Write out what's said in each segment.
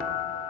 you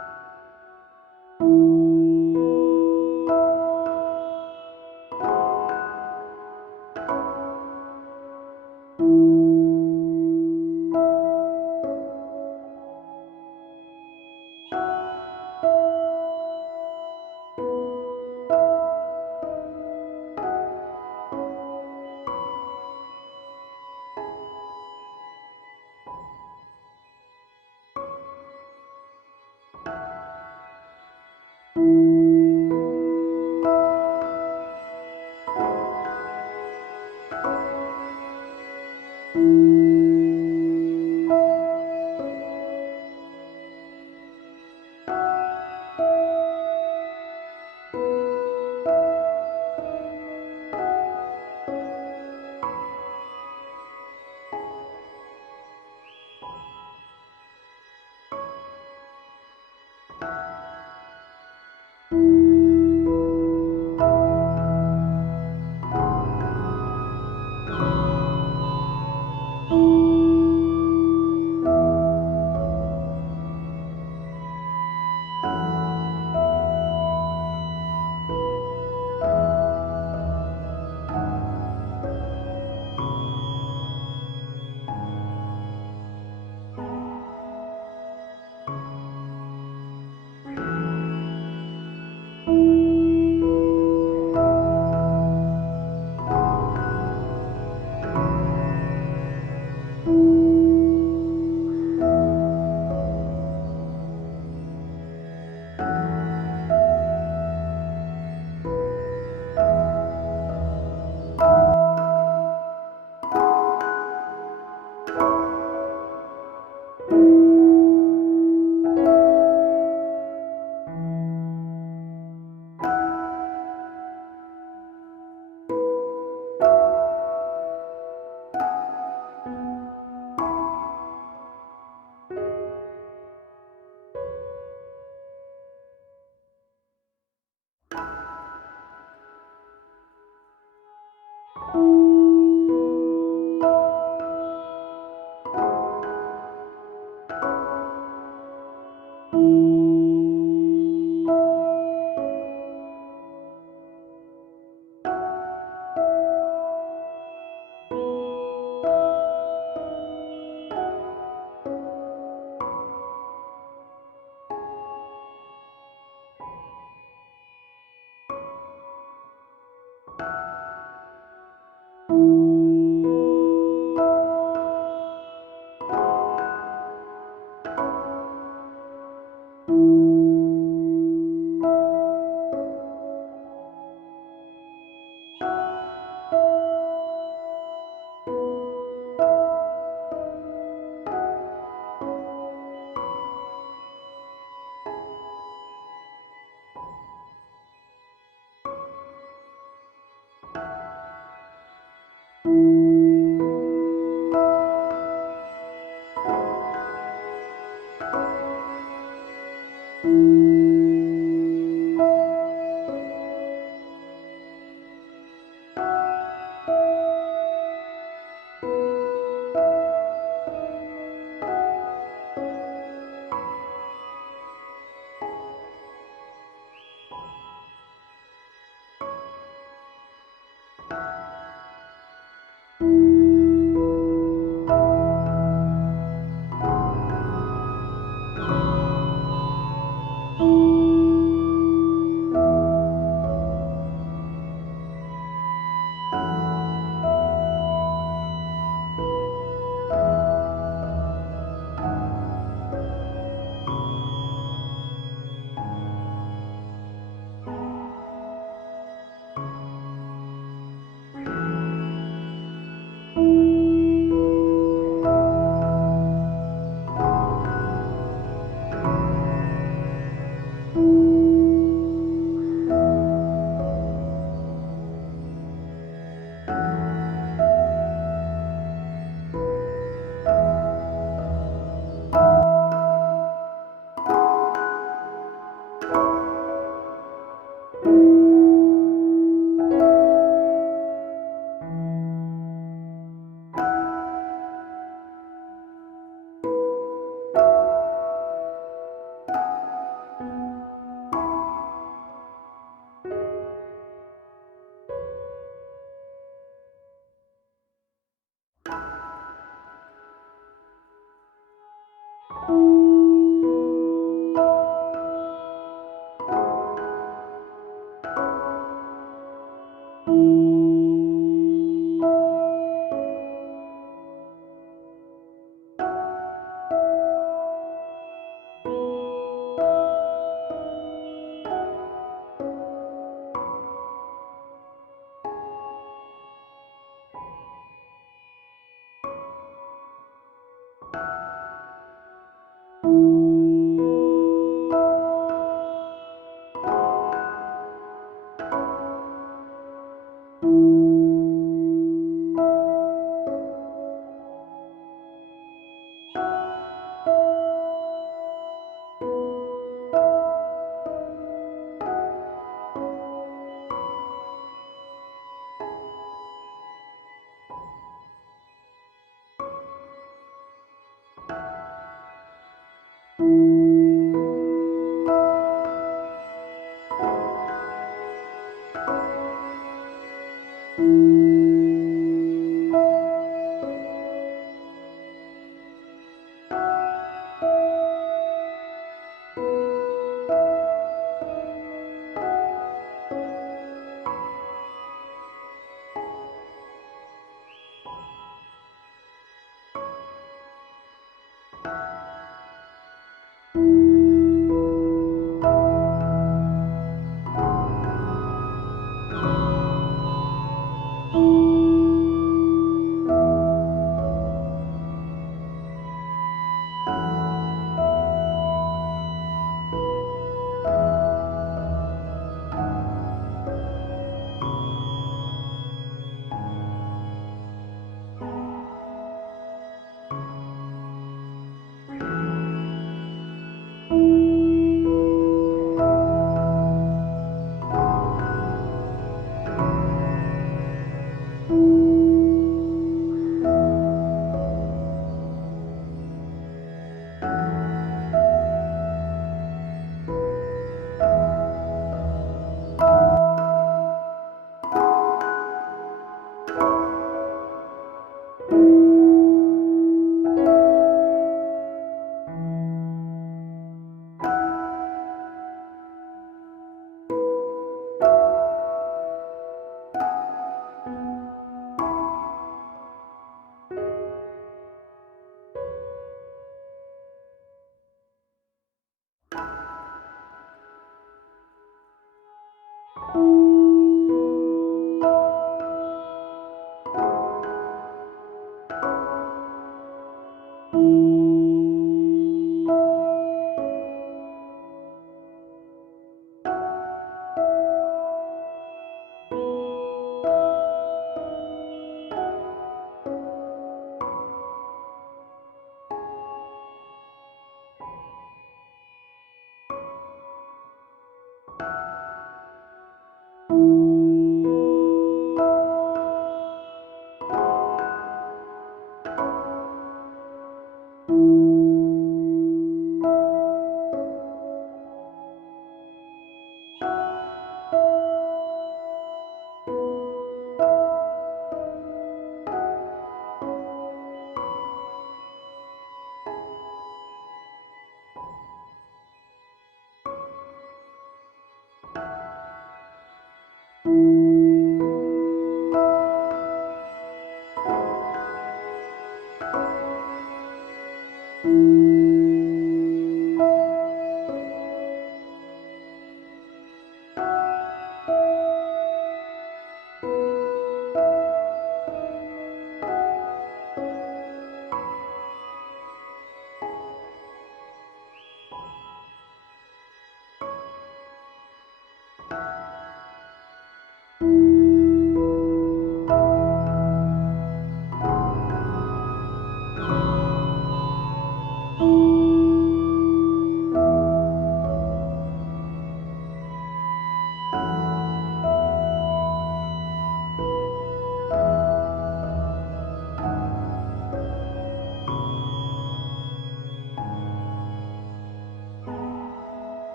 you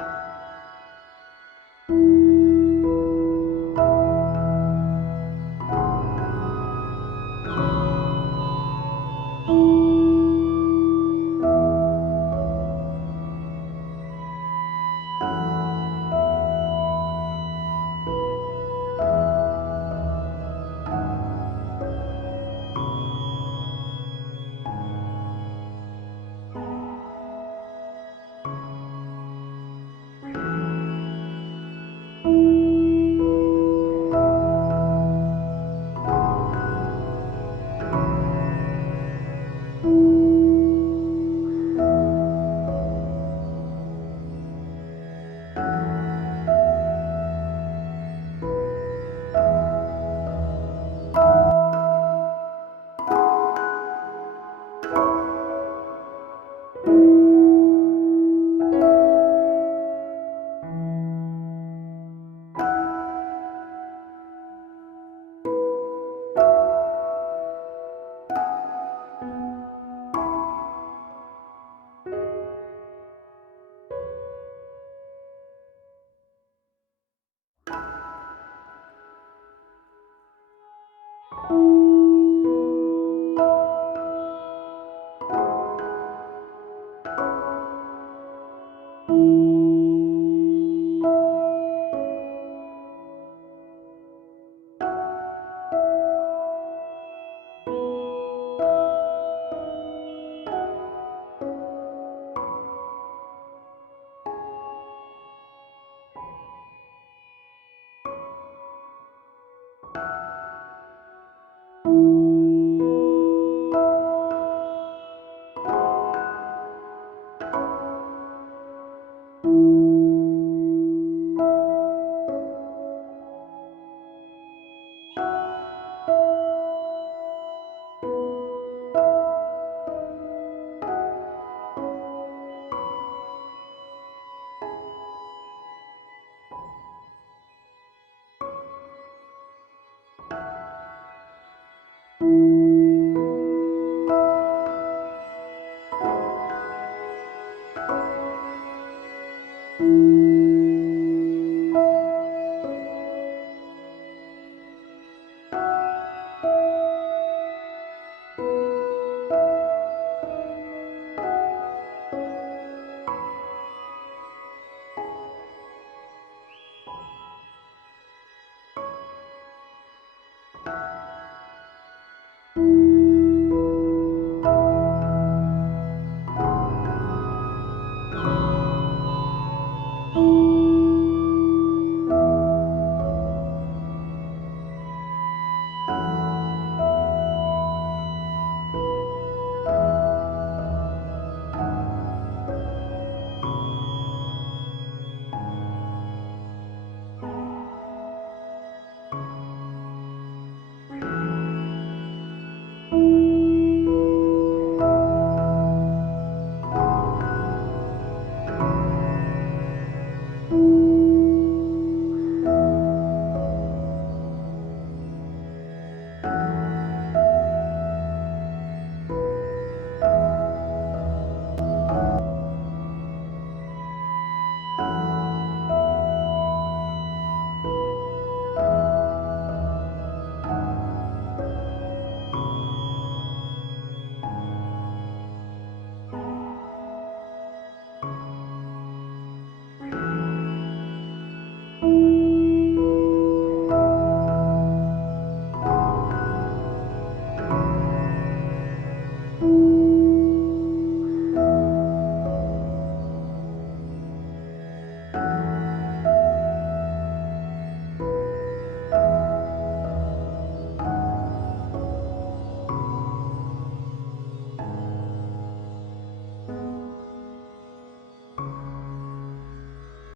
Thank